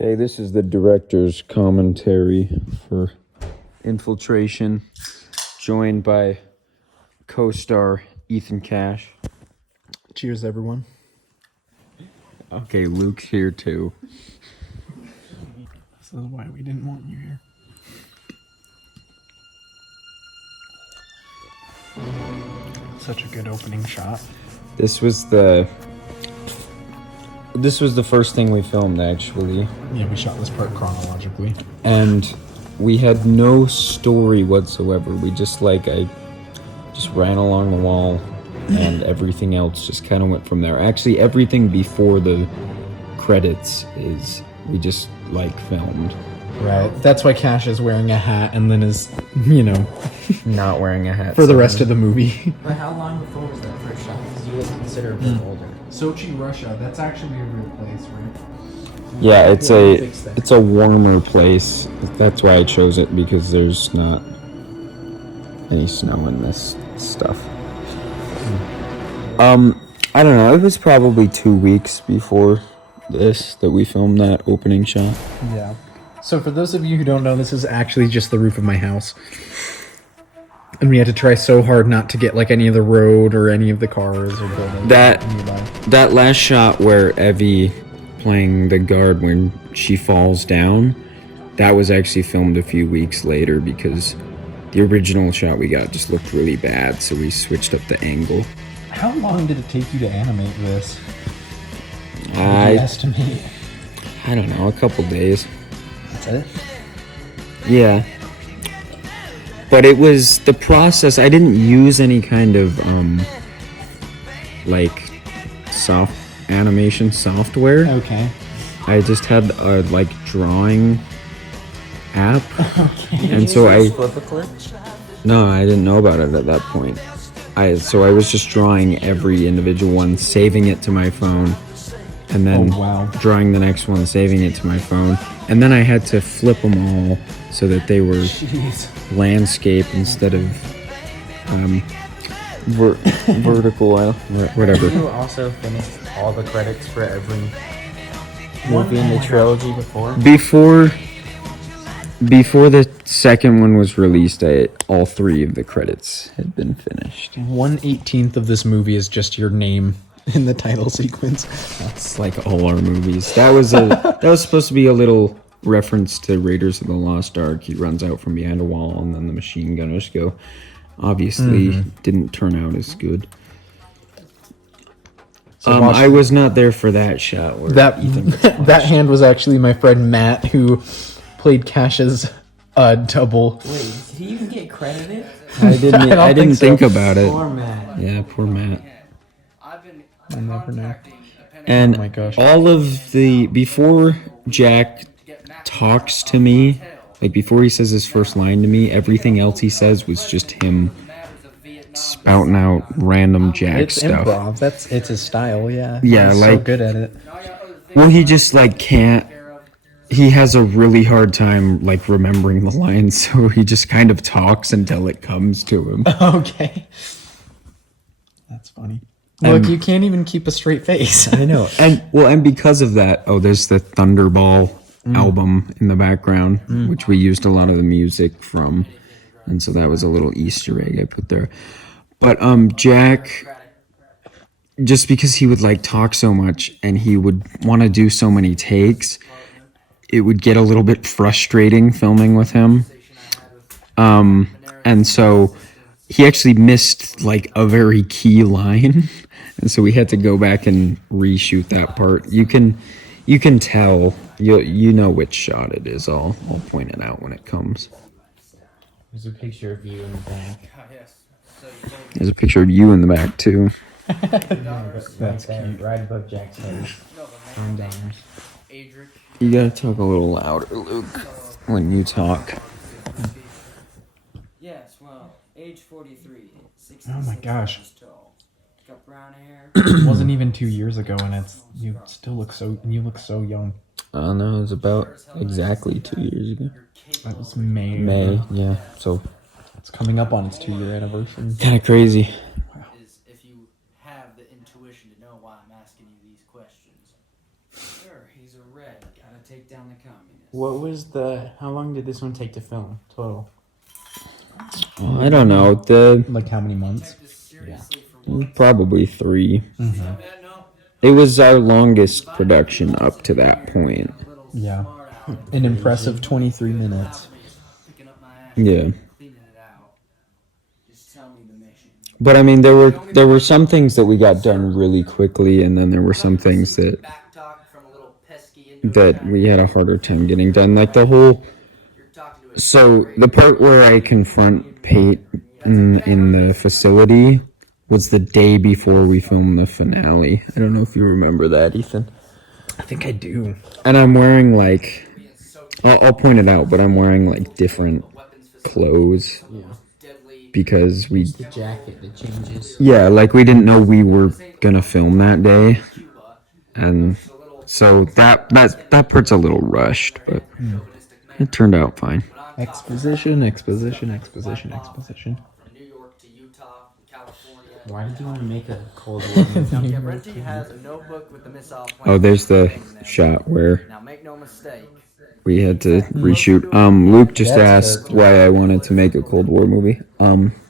Okay, this is the director's commentary for Infiltration, joined by co-star Ethan Cash. Cheers, everyone. Okay, Luke's here too. This is why we didn't want you here. Such a good opening shot. This was the first thing we filmed, actually. Yeah, we shot this part chronologically. And we had no story whatsoever. We I just ran along the wall, and everything else just kind of went from there. Actually, everything before the credits is we just filmed. Right. That's why Cash is wearing a hat and then is, Not wearing a hat for the rest of the movie. But how long before was that first shot? Because you guys consider a bit older. Sochi, Russia. That's actually a real place, right? Yeah, it's a warmer place. That's why I chose it, because there's not any snow in this stuff. I don't know. It was probably 2 weeks before this that we filmed that opening shot. Yeah. So for those of you who don't know, this is actually just the roof of my house. And we had to try so hard not to get any of the road or any of the cars or buildings. That last shot where Evie playing the guard when she falls down, that was actually filmed a few weeks later because the original shot we got just looked really bad, so we switched up the angle. How long did it take you to animate this? I estimate. I don't know, a couple days. That's it? Yeah. But it was the process. I didn't use any kind of soft animation software. Okay. I just had a drawing app. Okay. And so No, I didn't know about it at that point. So I was just drawing every individual one, saving it to my phone, and then drawing the next one, saving it to my phone, and then I had to flip them all so that they were landscape instead of vertical, whatever. Did you also finish all the credits for every movie in the trilogy before? Before the second one was released, all 3 of the credits had been finished. 1/18 of this movie is just your name in the title sequence. That's like all our movies. That was supposed to be a little reference to Raiders of the Lost Ark. He runs out from behind a wall, and then the machine gunners go. Obviously, didn't turn out as good. So I was not there for that shot. Where that hand was actually my friend Matt, who played Cash's double. Wait, did he even get credited? I didn't think about it. Poor Matt. Yeah, poor Matt. I never know. And oh my gosh. all of before Jack talks to me, before he says his first line to me, everything else he says was just him spouting out random Jack stuff. Improv. It's his style. Yeah. Yeah, he's so good at it. Well, he just can't. He has a really hard time remembering the lines, so he just kind of talks until it comes to him. Okay. That's funny. Look, you can't even keep a straight face. I know. And because of that, there's the Thunderball album in the background, which we used a lot of the music from. And so that was a little Easter egg I put there. But Jack, just because he would talk so much and he would want to do so many takes, it would get a little bit frustrating filming with him. And so he actually missed a very key line. And so we had to go back and reshoot that part. You can tell, you know which shot it is. I'll point it out when it comes. There's a picture of you in the back. There's a picture of you in the back too. That's cute. Right above Jack's head. You gotta talk a little louder, Luke, when you talk. Yes, well, age 43. Oh my gosh. Tall. Got brown hair. It wasn't even 2 years ago, and you look so young. No, it was about exactly 2 years ago. That was May. May, yeah. So it's coming up on its 2-year anniversary. Kind of crazy. Wow. Is if you have the intuition to know why I'm asking you these questions. Sure, he's a What was the? How long did this one take to film total? I don't know. Like how many months? Yeah. Probably 3. It was our longest production up to that point. Yeah. An impressive 23 minutes. Yeah. But I mean, there were some things that we got done really quickly, and then there were some things that we had a harder time getting done. Like so the part where I confront Peyton in the facility was the day before we filmed the finale. I don't know if you remember that, Ethan. I think I do. And I'm wearing like, I'll point it out, but I'm wearing like different clothes. Yeah. Because The jacket that changes. yeah, like we didn't know we were gonna film that day, and so that part's a little rushed, but it turned out fine. Exposition. Why did you want to make a Cold War movie? Reggie has a notebook with the missile plan. Oh, there's the shot where Now make no mistake. we had to reshoot. Luke just asked why I wanted to make a Cold War movie.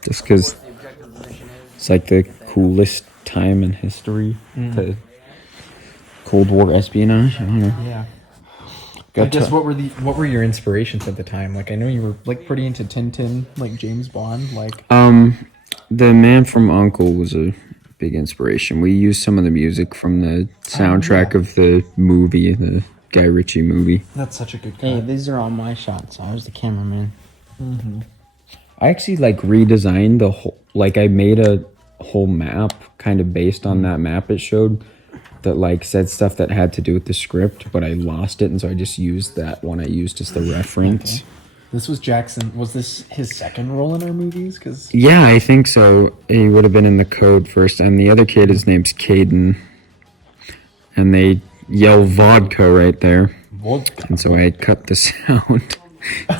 Just because The objective of the mission is it's like the coolest time in history to Cold War espionage. I don't know. Yeah. Got I guess to- what were your inspirations at the time? Like I know you were like pretty into Tintin, like James Bond, like The Man from U.N.C.L.E. was a big inspiration. We used some of the music from the soundtrack of the movie, the Guy Ritchie movie. that's such a good Hey, cut. these are all my shots. I was the cameraman. I actually like redesigned the whole, like I made a whole map kind of based on that map it showed that like said stuff that had to do with the script, but I lost it, and so I just used that one I used as the reference. This was Jackson. Was this his second role in our movies? Because Yeah, I think so. He would have been in the code first, and the other kid, his name's Caden, and they yell vodka right there, and so I cut the sound.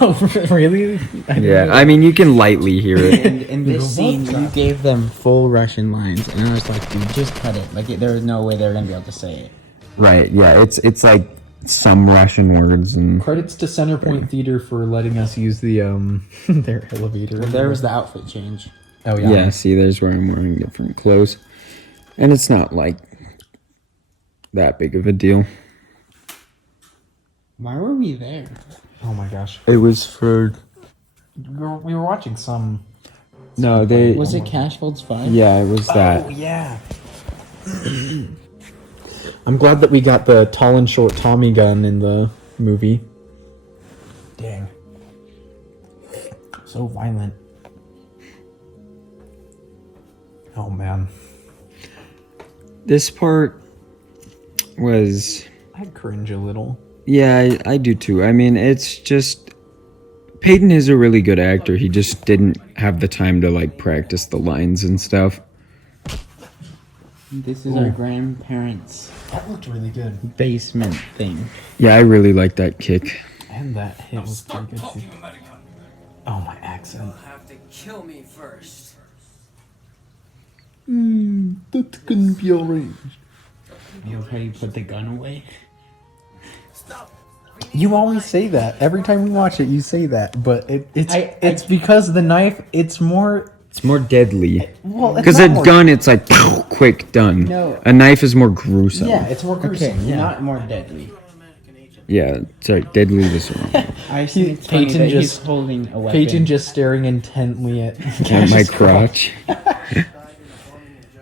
oh really? Yeah, I mean you can lightly hear it. And in this scene, you gave them full Russian lines, and I was like, dude, just cut it. Like, there was no way they were gonna be able to say it. Right? Yeah, it's like some Russian words and Credits to Centerpoint Theater for letting us use the their elevator. But there was the outfit change. Oh yeah. yeah. See, there's where I'm wearing different clothes, and it's not like that big of a deal. Why were we there? Oh my gosh. It was for We were watching some. no, they Was it Cashfield's 5? yeah, it was that. Oh yeah. I'm glad that we got the tall and short Tommy gun in the movie. Dang. So violent. Oh man. This part was I cringe a little. yeah, I do too. I mean, it's just Peyton is a really good actor. He just didn't have the time to like practice the lines and stuff. This is our grandparents' That looked really good. basement thing. Yeah, I really like that kick. And that hit was pretty good too. Oh, my accent. have to kill me first. That couldn't be arranged. You okay? Put the gun away. You always say that. Every time we watch it, you say that. But it's I- because the knife, it's more... It's more deadly. Well, it's Because not a more- gun, it's like quick, done. No. A knife is more gruesome. Yeah, it's more gruesome. Okay, yeah. not more deadly. Yeah, sorry, deadly is wrong. I see it's funny Peyton that he's just- holding a weapon. Peyton just staring intently at At my Cash's crotch.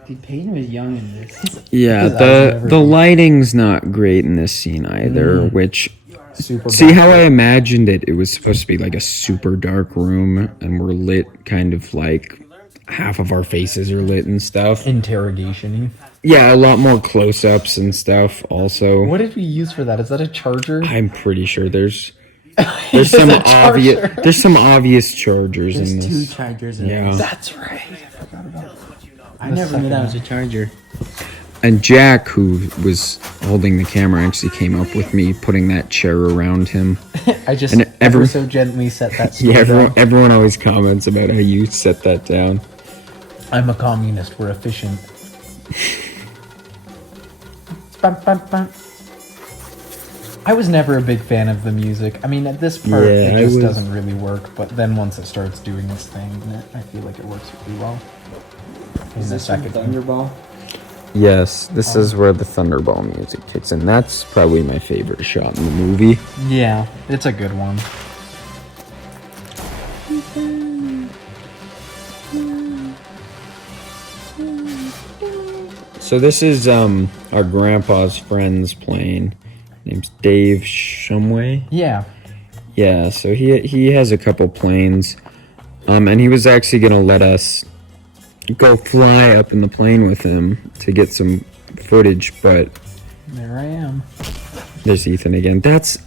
Dude, Peyton was young in this. Yeah, His eyes and the everything. lighting's not great in this scene either, which Super see how I imagined it? It was supposed to be like a super dark room, and we're lit kind of like half of our faces are lit and stuff. interrogation-y. Yeah, a lot more close-ups and stuff also. What did we use for that? Is that a charger? I'm pretty sure there's It's some a charger. obvious chargers There's in 2 this. chargers in Yeah. this. That's right. I never knew that was a charger. And Jack, who was holding the camera, actually came up with me putting that chair around him. I just And ever every- so gently set that Yeah, stool down. everyone always comments about how you set that down. I'm a communist. We're efficient. Bam, bam, bam. I was never a big fan of the music. I mean, at this part, Yeah, it I just was- doesn't really work. But then once it starts doing its thing, then I feel like it works really well. In the second one. Thunderball? Yes, this is where the Thunderball music kicks in. That's probably my favorite shot in the movie. Yeah, it's a good one. So this is our grandpa's friend's plane. Name's Dave Shumway. Yeah. Yeah, so he has a couple planes. And he was actually gonna let us go fly up in the plane with him to get some footage, but There I am. there's Ethan again. That's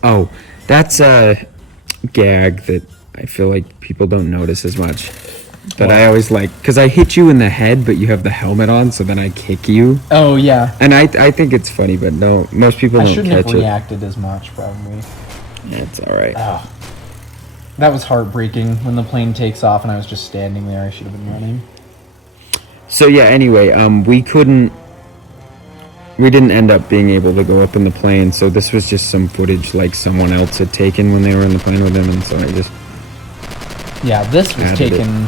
a gag that I feel like people don't notice as much. But I always like, because I hit you in the head, but you have the helmet on, so then I kick you. Oh yeah. And I think it's funny, but no, most people I don't shouldn't catch have it. reacted as much, probably. It's all right. That was heartbreaking when the plane takes off and I was just standing there. I should have been running. So yeah, anyway, we didn't end up being able to go up in the plane, so this was just some footage like someone else had taken when they were in the plane with him, and so I just Yeah, this was Added it. taken.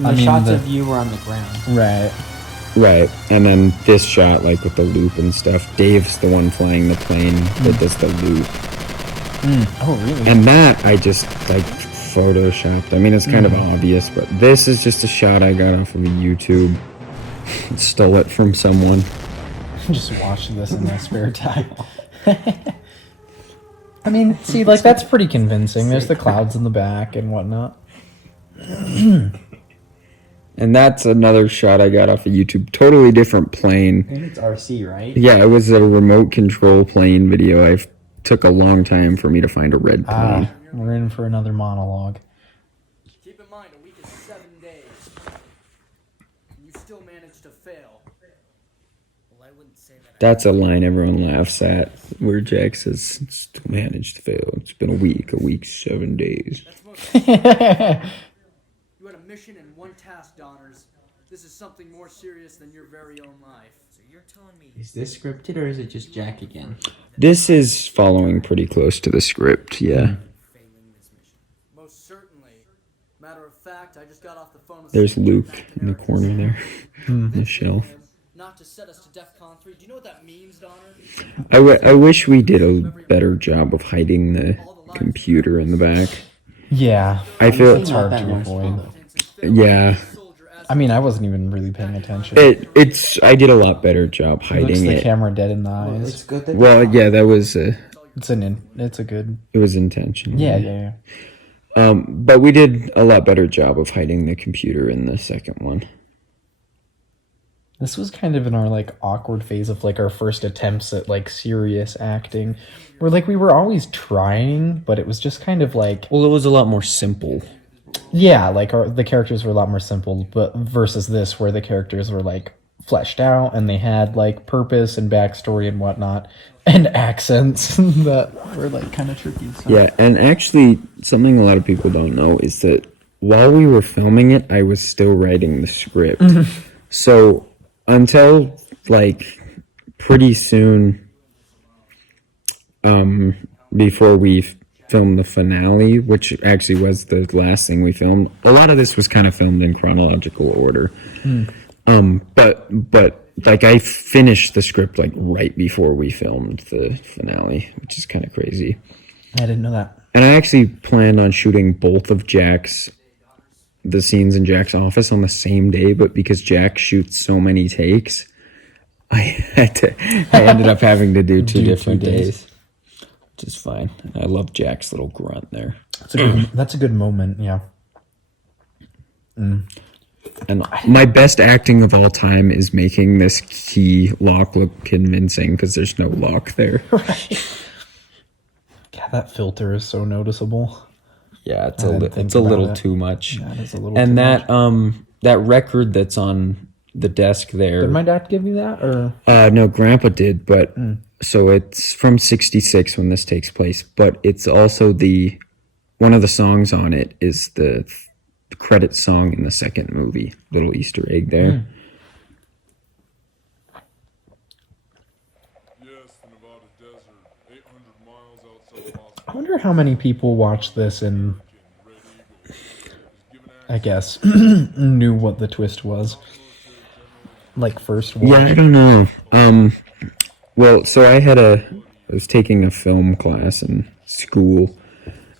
The I mean, shots the- of you were on the ground. Right. right, and then this shot like with the loop and stuff. Dave's the one flying the plane that does the loop, Oh really? and that I just like photoshopped. I mean, it's kind of obvious, but this is just a shot I got off of YouTube. Stole it from someone. Just watch this in my spare time. I mean, see, like that's pretty convincing. There's the clouds in the back and whatnot. And that's another shot I got off of YouTube. Totally different plane. I think it's RC, right? Yeah, it was a remote control plane video. I took a long time for me to find a red plane. We're in for another monologue. Keep in mind, a week is 7 days. And you still managed to fail. Well, I wouldn't say that. That's a line everyone laughs at, where Jack says, "Still managed to fail. It's been a week, 7 days." That's most. You had a mission and one task, Donners. This is something more serious than your very own life. So you're telling me Is this scripted or is it just Jack again? This is following pretty close to the script, yeah. failing this mission? Most certainly. Matter of fact, I just got off the phone with There's some Luke Captain in the America's corner there, on the shelf. him not to set us to DEFCON 3. Do you know what that means, Donner? I wish we did a better job of hiding the computer in the back. Yeah. I feel, It's hard to avoid. yeah. I mean, I wasn't even really paying attention. I did a lot better job Looks hiding the it. camera dead in the It's eyes. good that Well, yeah, that was It's a good. it was intentional. Yeah. But we did a lot better job of hiding the computer in the second one. This was kind of in our like awkward phase of like our first attempts at like serious acting, where like we were always trying, but it was just kind of like Well, it was a lot more simple. yeah, like the characters were a lot more simple, but versus this where the characters were like fleshed out and they had like purpose and backstory and whatnot and accents that were like kind of tricky. So. Yeah, and actually, something a lot of people don't know is that while we were filming it, I was still writing the script. So until like pretty soon, before we filmed the finale, which actually was the last thing we filmed, a lot of this was kind of filmed in chronological order. But like I finished the script like right before we filmed the finale, which is kind of crazy. I didn't know that. And I actually planned on shooting both of the scenes in Jack's office on the same day, but because Jack shoots so many takes, I ended up having to do two different days. Which is fine. I love Jack's little grunt there. That's a good moment. Yeah. And my best acting of all time is making this key lock look convincing because there's no lock there. Yeah, that filter is so noticeable. Yeah, it's I didn't think it's a about little it. too much. That is a little. And too that much. that record that's on the desk there. Did my dad give you that or? No, Grandpa did, but so it's from '66 when this takes place. But it's also one of the songs on it is the credit song in the second movie. Little Easter egg there. Yes, the Nevada desert, 800 miles I wonder how many people watched this and, I guess, knew what the twist was. Like, first watch. Yeah, I don't know. Well, so I was taking a film class in school,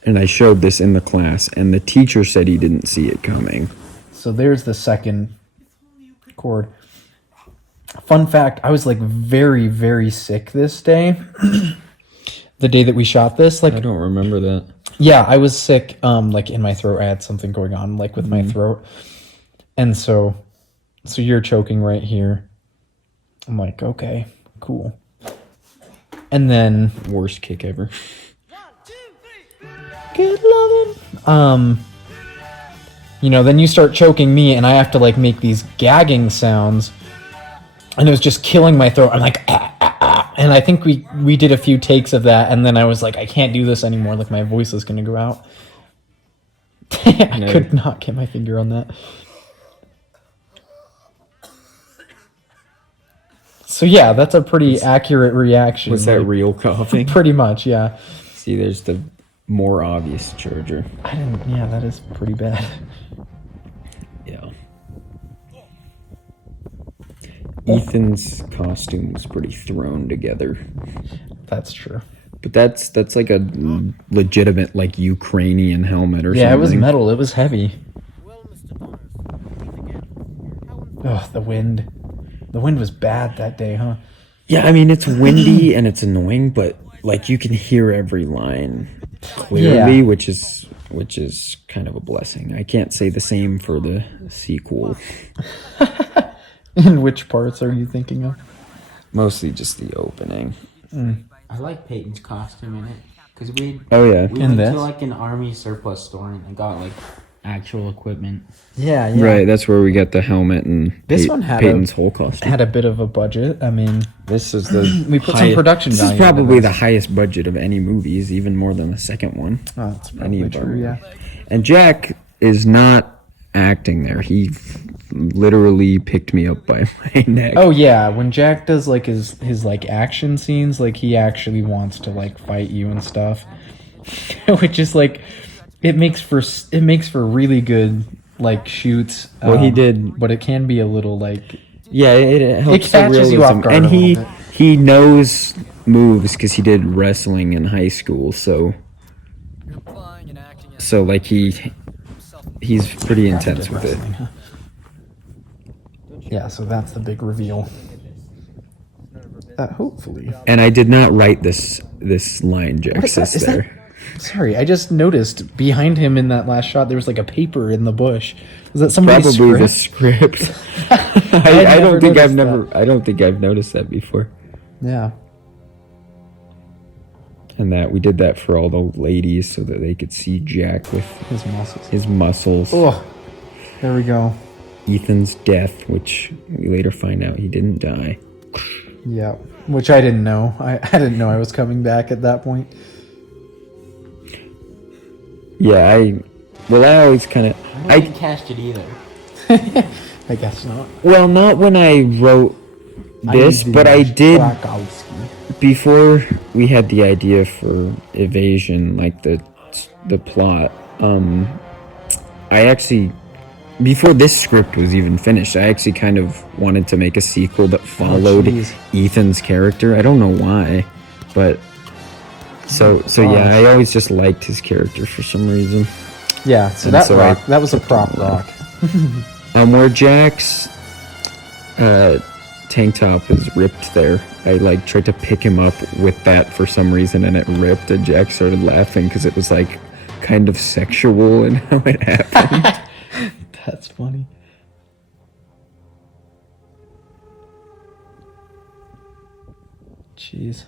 and I showed this in the class, and the teacher said he didn't see it coming. So there's the second chord. Fun fact, I was like very, very sick this day. The day that we shot this, like, I don't remember that. yeah, I was sick, like in my throat. I had something going on, like with my throat. And so you're choking right here. I'm like, okay, cool. And then Worst kick ever. good loving. You know, then you start choking me, and I have to like make these gagging sounds, and it was just killing my throat. I'm like, ah, ah, ah. And I think we did a few takes of that, and then I was like, I can't do this anymore. Like my voice is gonna go out. I could not get my finger on that. So yeah, that's a pretty accurate reaction. Was that like, real coughing? Pretty much, yeah. See, there's the more obvious charger. I didn't. Yeah, that is pretty bad. Yeah. Ethan's costume was pretty thrown together. That's true. But that's like a legitimate like Ukrainian helmet or something. Yeah, it was metal. It was heavy. Oh, the wind. The wind was bad that day, huh? Yeah, I mean it's windy and it's annoying, but like you can hear every line clearly, Yeah. which is kind of a blessing. I can't say the same for the sequel. And which parts are you thinking of? Mostly just the opening. I like Peyton's costume in it because we Oh yeah. we In went this? to like an army surplus store and got like actual equipment. Yeah, yeah. Right, that's where we got the helmet and This one had Peyton's whole costume. Had a bit of a budget. I mean, This is the we put some production This value is into probably this. the highest budget of any movies, even more than the second one. oh, that's Any probably of our true. Yeah. And Jack is not acting there. He literally picked me up by my neck. Oh yeah, when Jack does like his like action scenes, like he actually wants to like fight you and stuff, which is like it makes for really good like shoots. Well, he did. but it can be a little like Yeah, it helps the catches you realism. off guard And a little bit. he knows moves because he did wrestling in high school. So like he's pretty intense with it. wrestling, huh? Yeah, so that's the big reveal. Hopefully. And I did not write this line Jack What is that? says Is there. Sorry, I just noticed behind him in that last shot there was like a paper in the bush. Was that somebody's Probably script? the script. I don't think I've noticed never. I don't think I've noticed that before. Yeah. And that we did that for all the ladies so that they could see Jack with His muscles. his muscles. Oh, there we go. Ethan's death, which we later find out he didn't die. Yeah, which I didn't know. I didn't know I was coming back at that point. Yeah, I always kind of. I didn't catch it either. I guess not. Well, not when I wrote this, but I did before we had the idea for Evasion, like the plot. I actually, before this script was even finished, I actually kind of wanted to make a sequel that followed jeez. Ethan's character. I don't know why, but so yeah, I always just liked his character for some reason. Yeah, so And that so rock, I that was a kept prop it alive. rock. Where Jack's tank top is ripped there, I like tried to pick him up with that for some reason, and it ripped, and Jack started laughing because it was like kind of sexual in how it happened. That's funny. Jeez.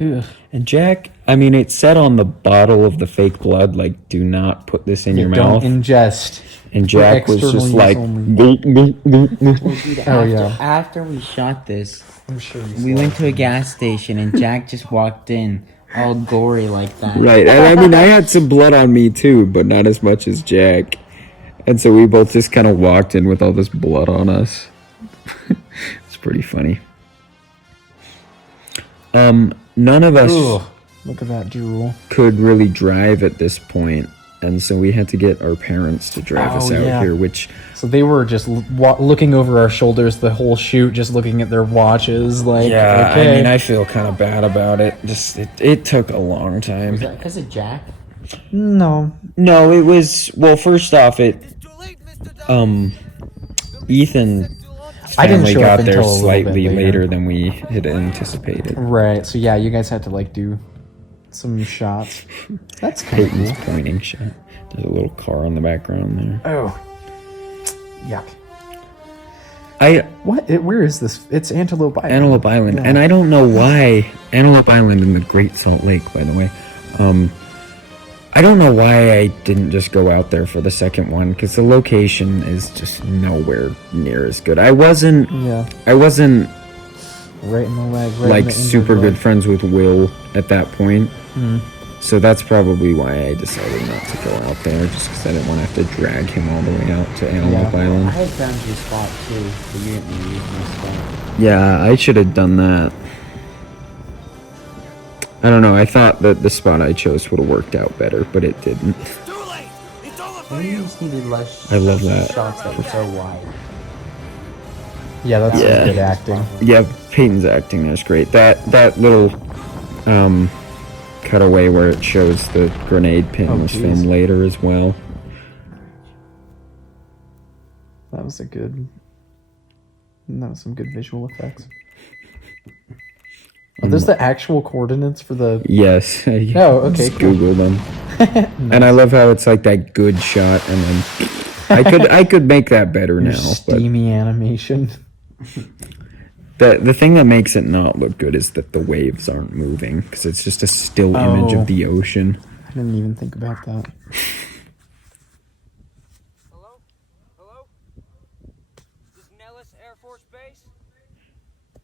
Ugh. And Jack, I mean, it said on the bottle of the fake blood, like, do not put this in your Don't mouth. ingest. And Jack was external just use like, only. gulp, gulp, gulp, gulp. Dude, Oh, yeah. After we shot this, I'm sure we went to a gas station and Jack just walked in, all gory like that. Right, and I mean, I had some blood on me too, but not as much as Jack. And so we both just kind of walked in with all this blood on us. It's pretty funny. None of us Ugh, look at that drool. could really drive at this point, and so we had to get our parents to drive us Oh, out yeah. here, which So they were just looking over our shoulders the whole shoot, just looking at their watches. Like, yeah, okay. I mean, I feel kind of bad about it. Just it took a long time. Is that because of Jack? No. No, it was well. First off, Ethan. I didn't Family show up got there until a little bit slightly later. later than we had anticipated. Right. So yeah, you guys had to like do some shots. That's kind of Peyton's cool. pointing shot. There's a little car in the background there. Oh. Yuck. I Where is this? It's Antelope Island. Antelope Island, Yeah. and I don't know why Antelope Island in the Great Salt Lake, by the way. I don't know why I didn't just go out there for the second one because the location is just nowhere near as good. I wasn't Yeah. Right in the leg. Right in like the super injured good leg. friends with Will at that point. Mm. So that's probably why I decided not to go out there, just because I didn't want to have to drag him all the way out to Antelope Yeah. I Island. had found your spot too, but you didn't use my spot. Yeah, I should have done that. I don't know, I thought that the spot I chose would have worked out better, but it didn't. Too late. It's over for Maybe you you. just needed less I love that. shots that were so wide. Yeah, that's Yeah. some good acting. Yeah, Peyton's acting is great. That little cutaway where it shows the grenade pin Oh, was geez. filmed later as well. That was some good visual effects. Oh, there's the actual coordinates for the. Yes. Oh, okay, Just cool. Google them. And I love how it's like that good shot, and then I could make that better now. But Steamy animation. the thing that makes it not look good is that the waves aren't moving because it's just a still image Oh. of the ocean. I didn't even think about that. Hello? Hello? This is Nellis Air Force Base?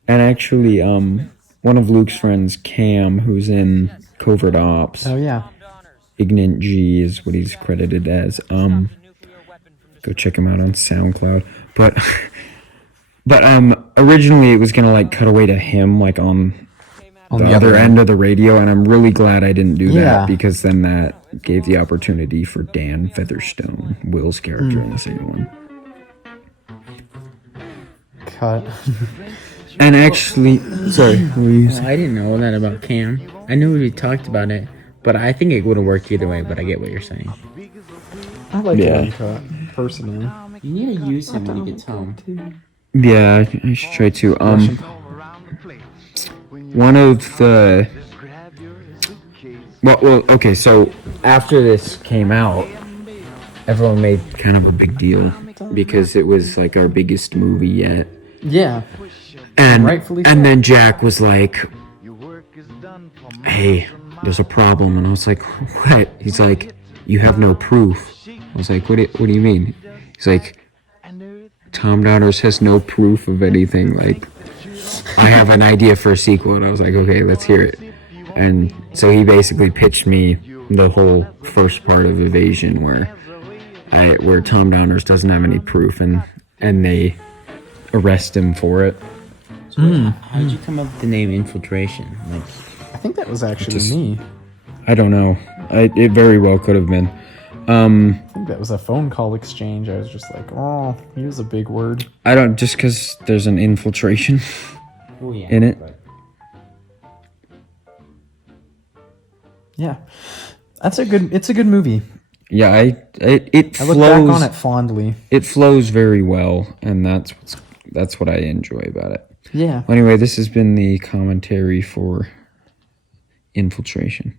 And actually, one of Luke's friends, Cam, who's in Covert Ops, Oh yeah. Ignant G is what he's credited as. Go check him out on SoundCloud. But originally it was gonna like cut away to him like on the other end of the radio, and I'm really glad I didn't do Yeah. that because then that gave the opportunity for Dan Featherstone, Will's character in the second one. Cut. And actually, sorry, what were you saying? Well, I didn't know that about Cam. I knew we talked about it, but I think it would have worked either way. But I get what you're saying. I like Yeah. it uncut, personally. You need to use him when he gets home. Yeah, I should try to. One of the well, okay. So after this came out, everyone made kind of a big deal because it was like our biggest movie yet, Yeah. and Rightfully so. and then Jack was like, "Hey, there's a problem," and I was like, "What?" He's like, "You have no proof." I was like, "What do you mean?" He's like, "Tom Downers has no proof of anything. Like, I have an idea for a sequel," and I was like, "Okay, let's hear it." And so he basically pitched me the whole first part of Evasion, where Tom Downers doesn't have any proof, and they arrest him for it. How did you come up with the name Infiltration? Like, I think that was actually Just- me. I don't know. It very well could have been. I think that was a phone call exchange. I was just like, oh, here's a big word. I don't just because there's an infiltration oh yeah, in it. but- Yeah. It's a good movie. Yeah, it I look back on flows. it fondly. It flows very well, and that's what I enjoy about it. Yeah. Anyway, this has been the commentary for Infiltration.